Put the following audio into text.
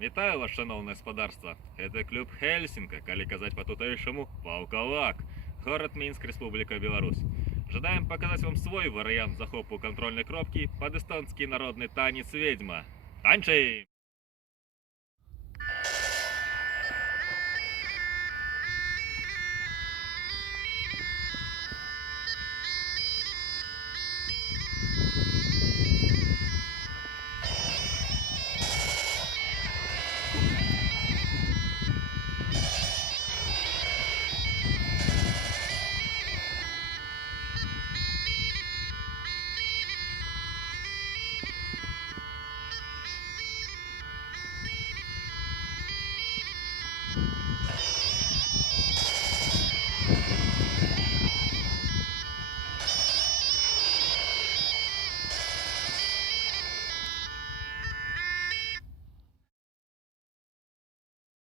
Вітаю вас, шановне господарство. Это клуб Хельсинка, калі казаць па-тутэйшаму Ваўкавак, город Мінск, Республика Беларусь. Жадаем показать вам свой вариант захопу контрольной кропки под эстонский народный танец «Ведьма». Танчи!